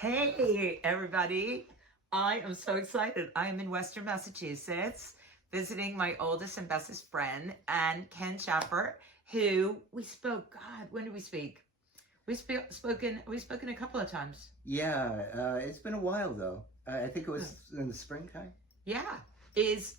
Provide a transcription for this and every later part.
Hey, everybody. I am so excited. I am in Western Massachusetts visiting my oldest and bestest friend, and Ken Schafer, who we spoke. God, when did we speak? We've spoken a couple of times. Yeah, it's been a while though. I think it was in the springtime. Yeah, is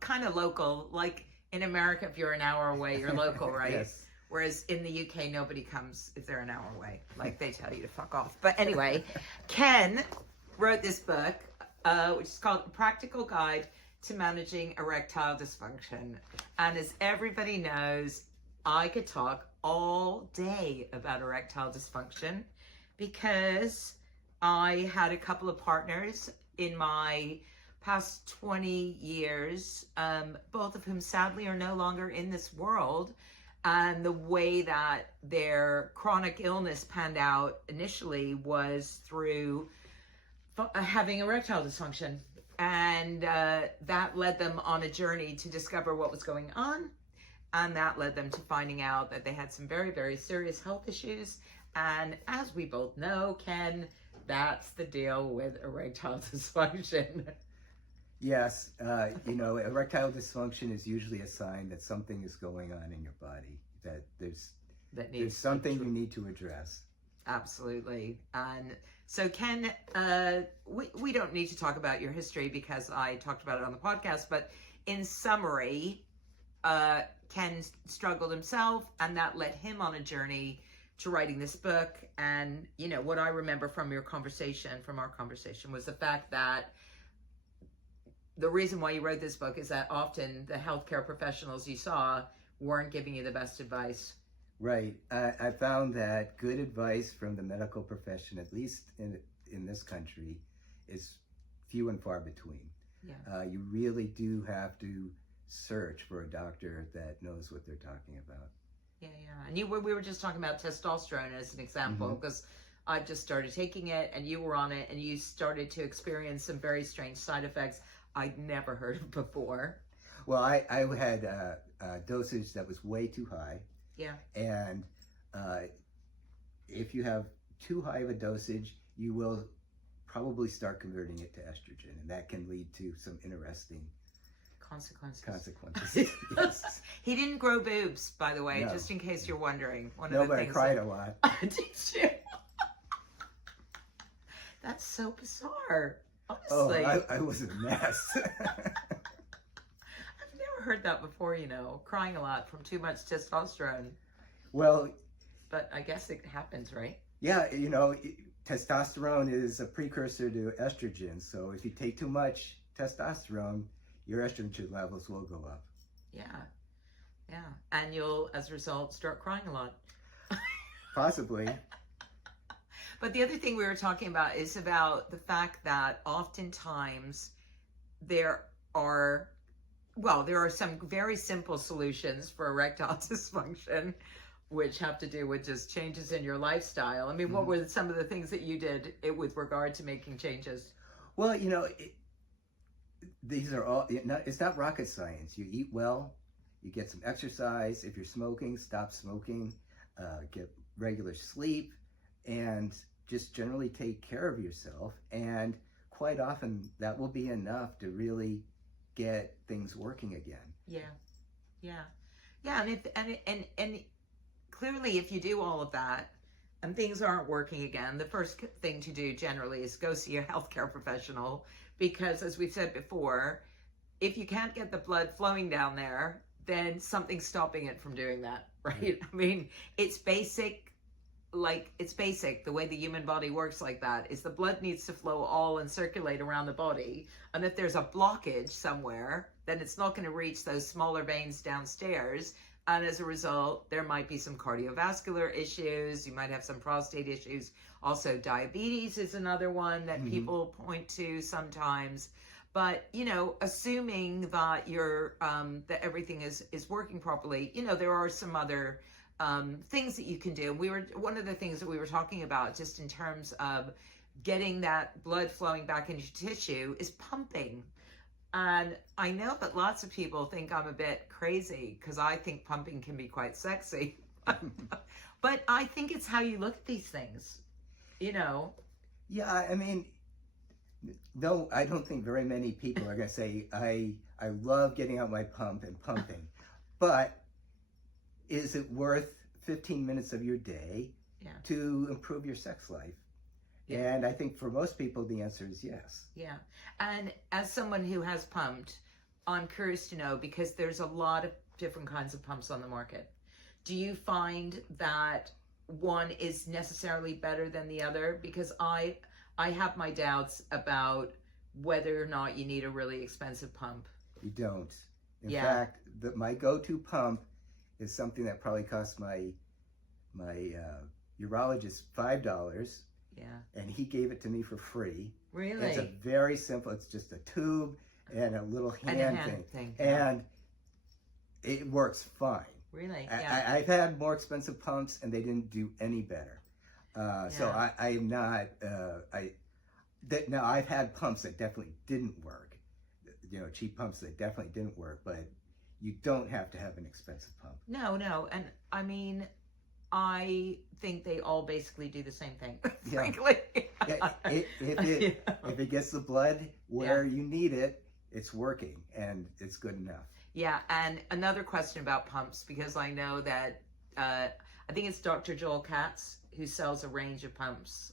kind of local. Like in America, if you're an hour away, you're local, right? Yes. Whereas in the UK, nobody comes if they're an hour away. Like they tell you to fuck off. But anyway, Ken wrote this book, which is called A Practical Guide to Managing Erectile Dysfunction. And as everybody knows, I could talk all day about erectile dysfunction because I had a couple of partners in my past 20 years, both of whom sadly are no longer in this world. And the way that their chronic illness panned out initially was through having erectile dysfunction. And that led them on a journey to discover what was going on. And that led them to finding out that they had some very, very serious health issues. And as we both know, Ken, that's the deal with erectile dysfunction. Yes, erectile dysfunction is usually a sign that something is going on in your body, that there's something you need to address. Absolutely. And so Ken, we don't need to talk about your history because I talked about it on the podcast, but in summary, Ken struggled himself, and that led him on a journey to writing this book. And, what I remember from our conversation was the fact that the reason why you wrote this book is that often the healthcare professionals you saw weren't giving you the best advice. Right. I found that good advice from the medical profession, at least in this country, is few and far between. Yeah. You really do have to search for a doctor that knows what they're talking about. Yeah. And we were just talking about testosterone as an example, because I've just started taking it, and you were on it, and you started to experience some very strange side effects I'd never heard of before. Well, I had a dosage that was way too high. Yeah. And if you have too high of a dosage, you will probably start converting it to estrogen, and that can lead to some interesting consequences. Yes. He didn't grow boobs, by the way, No. Just in case you're wondering. But I cried a lot. Did you? That's so bizarre. Honestly. Oh, I was a mess. I've never heard that before, crying a lot from too much testosterone. Well, but I guess it happens, right? Yeah, testosterone is a precursor to estrogen. So if you take too much testosterone, your estrogen levels will go up. Yeah. And you'll, as a result, start crying a lot. Possibly. But the other thing we were talking about is about the fact that oftentimes there are some very simple solutions for erectile dysfunction, which have to do with just changes in your lifestyle. I mean, what were some of the things that you did with regard to making changes? Well, these are all, it's not rocket science. You eat well, you get some exercise. If you're smoking, stop smoking, get regular sleep, and just generally take care of yourself. And quite often that will be enough to really get things working again. Yeah. And clearly, if you do all of that and things aren't working again, the first thing to do generally is go see a healthcare professional, because as we've said before, if you can't get the blood flowing down there, then something's stopping it from doing that, right? I mean, it's basic. The way the human body works like that is the blood needs to flow all and circulate around the body. And if there's a blockage somewhere, then it's not going to reach those smaller veins downstairs. And as a result, there might be some cardiovascular issues. You might have some prostate issues. Also, diabetes is another one that people point to sometimes. But, assuming that that everything is working properly, there are some other things that you can do. One of the things that we were talking about, just in terms of getting that blood flowing back into tissue, is pumping. And I know that lots of people think I'm a bit crazy because I think pumping can be quite sexy. But I think it's how you look at these things, Yeah, I mean, no, I don't think very many people are going to say, I love getting out my pump and pumping. But is it worth 15 minutes of your day Yeah. to improve your sex life? Yeah. And I think for most people, the answer is yes. Yeah. And as someone who has pumped, I'm curious to know, because there's a lot of different kinds of pumps on the market. Do you find that one is necessarily better than the other? Because I have my doubts about whether or not you need a really expensive pump. You don't. In Yeah. fact, my go-to pump is something that probably costs my urologist $5, Yeah. and he gave it to me for free. Really? It's a very simple. It's just a tube and a little hand thing. Yeah. And it works fine. Really? Yeah. I've had more expensive pumps, and they didn't do any better. So I am not. Now I've had pumps that definitely didn't work. Cheap pumps that definitely didn't work. But you don't have to have an expensive pump. No, and I mean, I think they all basically do the same thing. Yeah. Frankly. If it gets the blood where you need it, it's working and it's good enough. Yeah, and another question about pumps, because I know that I think it's Dr. Joel Katz who sells a range of pumps.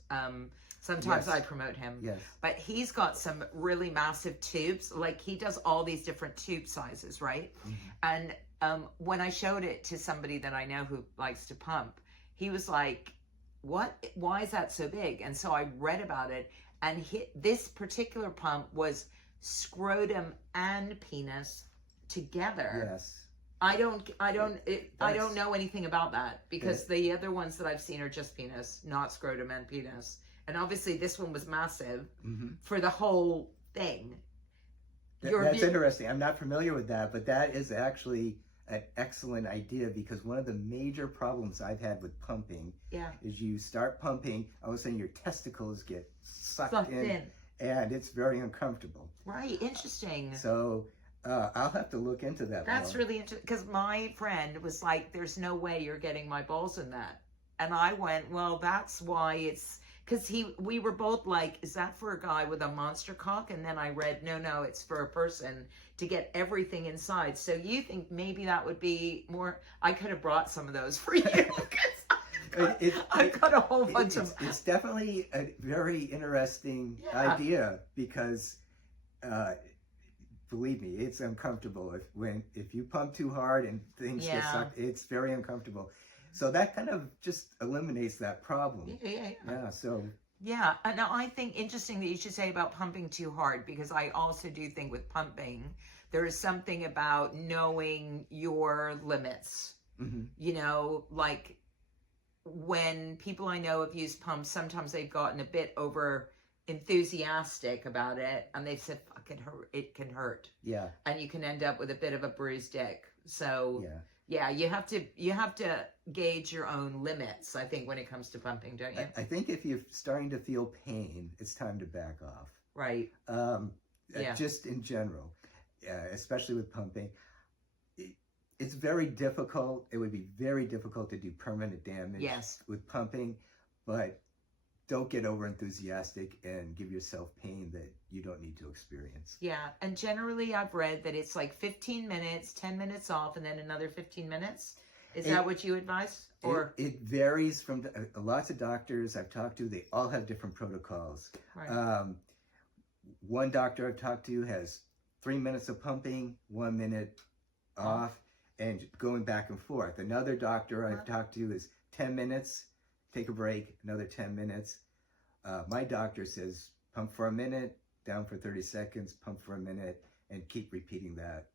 Sometimes Yes. I promote him. Yes. But he's got some really massive tubes. Like, he does all these different tube sizes, right? Mm-hmm. And when I showed it to somebody that I know who likes to pump, he was like, what? Why is that so big? And so I read about it, and this particular pump was scrotum and penis together. Yes. I don't know anything about that, because the other ones that I've seen are just penis, not scrotum and penis. And obviously this one was massive for the whole thing. That's interesting. I'm not familiar with that, but that is actually an excellent idea, because one of the major problems I've had with pumping is you start pumping, all of a sudden your testicles get sucked in, and it's very uncomfortable. Right, interesting. So I'll have to look into that. That's really interesting, because my friend was like, there's no way you're getting my balls in that. And I went, well, that's why it's, because we were both like, is that for a guy with a monster cock? And then I read, no, it's for a person to get everything inside. So you think maybe that would be more, I could have brought some of those for you. I've got a whole bunch of... It's definitely a very interesting idea, because believe me, it's uncomfortable if you pump too hard and things get sucked. It's very uncomfortable. So that kind of just eliminates that problem. Yeah, and now I think interesting that you should say about pumping too hard, because I also do think with pumping, there is something about knowing your limits. Like when people I know have used pumps, sometimes they've gotten a bit over enthusiastic about it, and they've said, fuck, it can hurt. Yeah. And you can end up with a bit of a bruised dick. So yeah, you have to gauge your own limits, I think, when it comes to pumping, don't you? I think if you're starting to feel pain, it's time to back off. Right. Just in general, especially with pumping. It's very difficult. It would be very difficult to do permanent damage with pumping, but don't get over enthusiastic and give yourself pain that you don't need to experience. Yeah, and generally I've read that it's like 15 minutes, 10 minutes off, and then another 15 minutes. Is that what you advise? Or it varies from lots of doctors I've talked to. They all have different protocols. Right. One doctor I've talked to has 3 minutes of pumping, 1 minute off, and going back and forth. Another doctor I've talked to is 10 minutes, take a break, another 10 minutes. My doctor says pump for a minute, down for 30 seconds, pump for a minute, and keep repeating that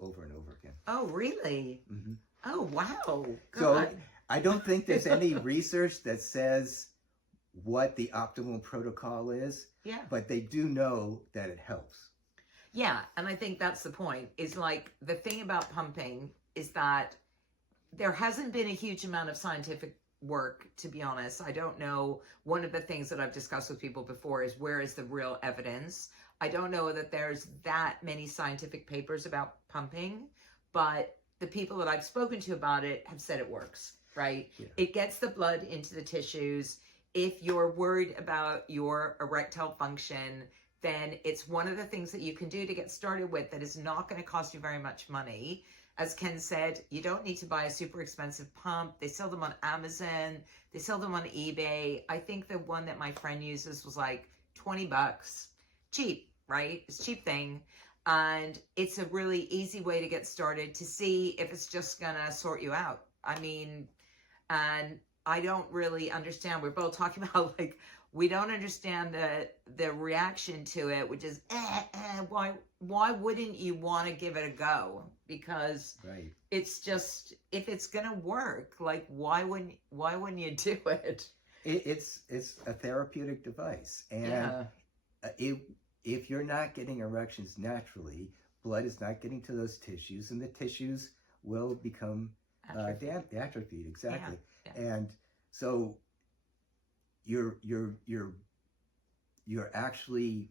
over and over again. Oh, really? Mm-hmm. Oh, wow. God. So I don't think there's any research that says what the optimal protocol is, but they do know that it helps. Yeah, and I think that's the point, is like the thing about pumping is that there hasn't been a huge amount of scientific work, to be honest. I don't know. One of the things that I've discussed with people before is, where is the real evidence? I don't know that there's that many scientific papers about pumping, but the people that I've spoken to about it have said it works, right? Yeah. It gets the blood into the tissues. if you're worried about your erectile function, then it's one of the things that you can do to get started with that is not going to cost you very much money. As Ken said, you don't need to buy a super expensive pump. They sell them on Amazon. They sell them on eBay. I think the one that my friend uses was like $20. Cheap, right? It's a cheap thing. And it's a really easy way to get started to see if it's just going to sort you out. I mean, and I don't really understand. We're both talking about like, we don't understand the reaction to it, which is, why wouldn't you want to give it a go? Because Right. it's just, if it's gonna work, like why wouldn't you do it? It's a therapeutic device, and if you're not getting erections naturally, blood is not getting to those tissues, and the tissues will become atrophied. Exactly. And so you're actually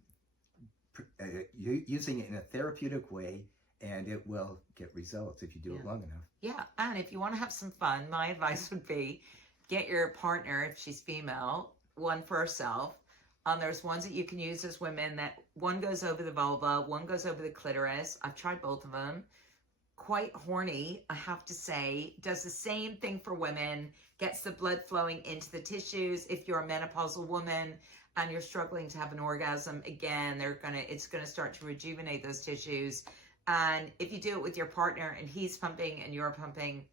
using it in a therapeutic way, and it will get results if you do it long enough. Yeah, and if you want to have some fun, my advice would be get your partner, if she's female, one for herself. There's ones that you can use as women that one goes over the vulva, one goes over the clitoris. I've tried both of them. Quite horny, I have to say. Does the same thing for women, gets the blood flowing into the tissues. If you're a menopausal woman and you're struggling to have an orgasm, again, it's gonna start to rejuvenate those tissues. And if you do it with your partner and he's pumping and you're pumping,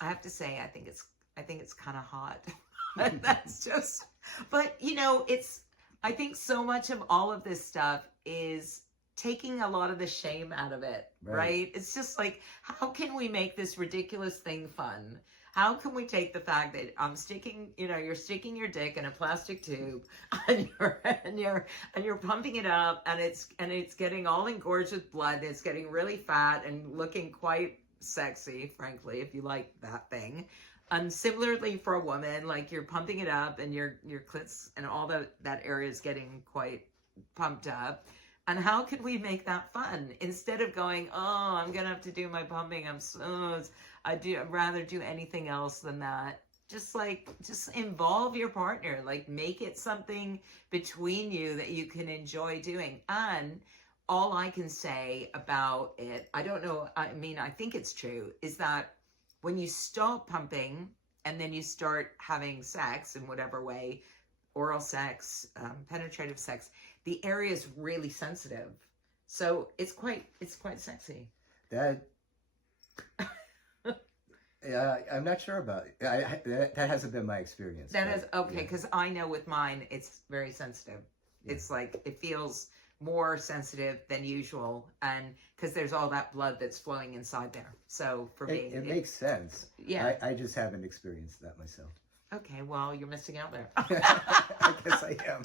I have to say, I think it's kind of hot. That's just, but you know, I think so much of all of this stuff is taking a lot of the shame out of it, right? It's just like, how can we make this ridiculous thing fun? How can we take the fact that you're sticking your dick in a plastic tube and you're pumping it up and it's getting all engorged with blood, and it's getting really fat and looking quite sexy, frankly, if you like that thing. And similarly for a woman, like you're pumping it up and your clits and all that area is getting quite pumped up. And how could we make that fun instead of going, oh, I'm gonna have to do my pumping. I'd rather do anything else than that. Just involve your partner, like make it something between you that you can enjoy doing. And all I can say about it, I don't know, I mean, I think it's true, is that when you stop pumping and then you start having sex in whatever way, oral sex, penetrative sex, the area is really sensitive. So it's quite sexy. That I'm not sure about it. That hasn't been my experience. That is okay, because I know with mine it's very sensitive. Yeah. It's like it feels more sensitive than usual, and because there's all that blood that's flowing inside there. So for me, it makes sense. Yeah, I just haven't experienced that myself. Okay, well, you're missing out there. I guess I am.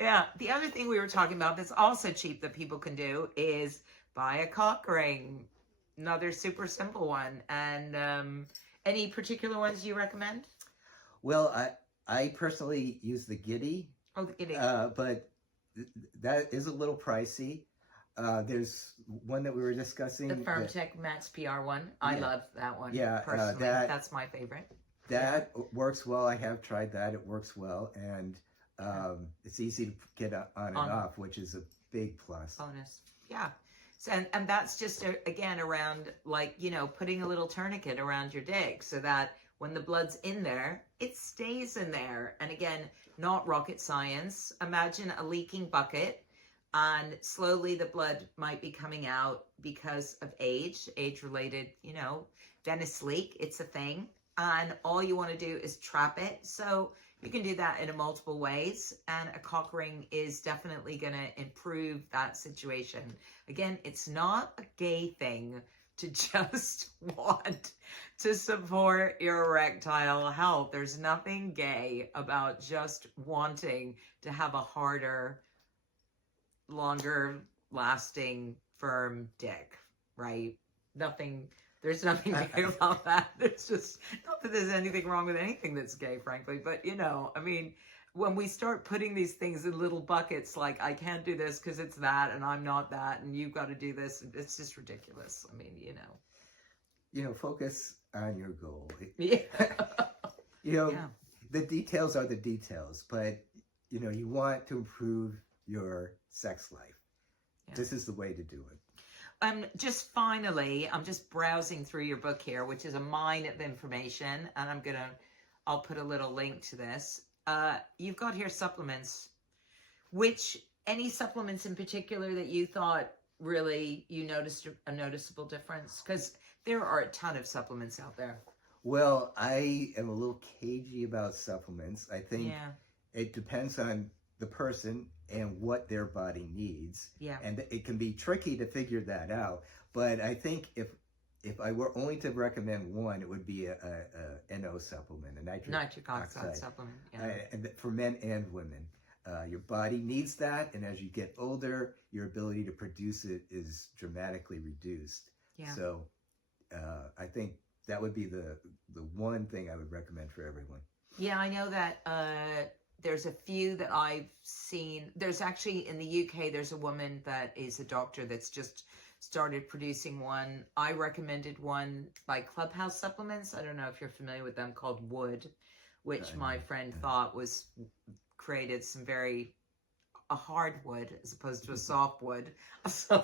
Yeah, the other thing we were talking about that's also cheap that people can do is buy a cock ring. Another super simple one. And any particular ones you recommend? Well, I personally use the Giddy. Oh, the Giddy. But that is a little pricey. There's one that we were discussing. The Firmtech Max PR one. I love that one. Yeah, personally. That's my favorite. That works well. I have tried that. It works well. And it's easy to get on and off, which is a big plus. Bonus. Yeah. So, and that's just, again, around, like, you know, putting a little tourniquet around your dick so that when the blood's in there, it stays in there. And again, not rocket science. Imagine a leaking bucket and slowly the blood might be coming out because of age-related, you know, venous leak. It's a thing. And all you want to do is trap it. So you can do that in multiple ways. And a cock ring is definitely going to improve that situation. Again, it's not a gay thing to just want to support your erectile health. There's nothing gay about just wanting to have a harder, longer lasting, firm dick, right? There's nothing gay about that. There's just, not that there's anything wrong with anything that's gay, frankly, but you know, I mean, when we start putting these things in little buckets, like I can't do this because it's that and I'm not that and you've got to do this, it's just ridiculous. I mean, you know, focus on your goal. Yeah. You know, the details are the details, but you know, you want to improve your sex life. Yeah. This is the way to do it. Just finally, I'm just browsing through your book here, which is a mine of information, and I'll put a little link to this. You've got here supplements. Any supplements in particular that you thought really you noticed a noticeable difference? Because there are a ton of supplements out there. Well, I am a little cagey about supplements. I think it depends on the person and what their body needs. Yeah. And it can be tricky to figure that out. But I think if I were only to recommend one, it would be a NO supplement, a nitric oxide supplement. Yeah. And for men and women. Your body needs that, and as you get older, your ability to produce it is dramatically reduced. Yeah. So I think that would be the one thing I would recommend for everyone. Yeah, I know that there's a few that I've seen. There's actually, in the UK, there's a woman that is a doctor that's just started producing one. I recommended one by Clubhouse Supplements. I don't know if you're familiar with them, called Wood, which my friend thought was created a hard wood as opposed to a soft wood. So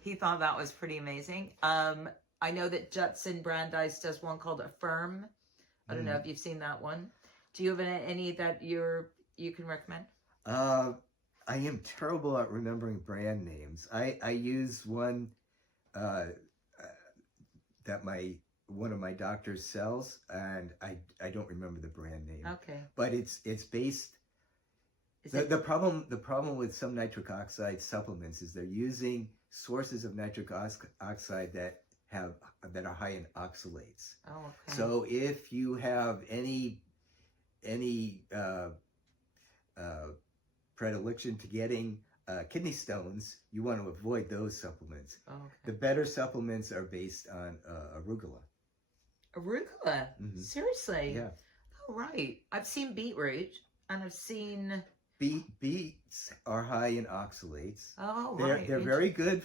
he thought that was pretty amazing. I know that Judson Brandeis does one called Affirm. I don't know if you've seen that one. Do you have any that you can recommend? I am terrible at remembering brand names. I use one that one of my doctors sells, and I don't remember the brand name. Okay. But it's based. The problem with some nitric oxide supplements is they're using sources of nitric oxide that are high in oxalates. Oh, okay. So if you have any predilection to getting kidney stones, you want to avoid those supplements. Oh, okay. The better supplements are based on arugula. Arugula? Mm-hmm. Seriously? Yeah. Oh, right. I've seen beetroot, and I've seen... Beets are high in oxalates. Oh, right. They're very good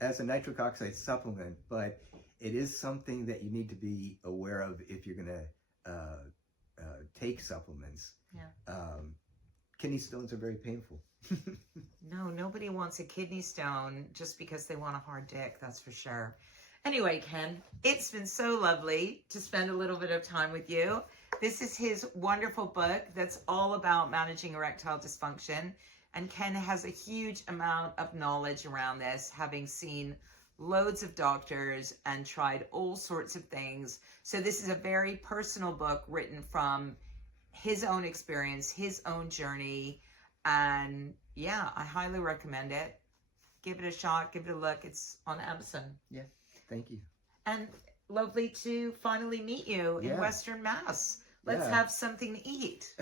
as a nitric oxide supplement, but it is something that you need to be aware of if you're going to take supplements. Yeah. Kidney stones are very painful. No, nobody wants a kidney stone just because they want a hard dick, that's for sure. Anyway, Ken, it's been so lovely to spend a little bit of time with you. This is his wonderful book that's all about managing erectile dysfunction. And Ken has a huge amount of knowledge around this, having seen loads of doctors and tried all sorts of things. So this is a very personal book written from his own experience, his own journey. And yeah, I highly recommend it. Give it a shot, give it a look. It's on Amazon. Yeah, thank you. And lovely to finally meet you in Western Mass. Let's have something to eat.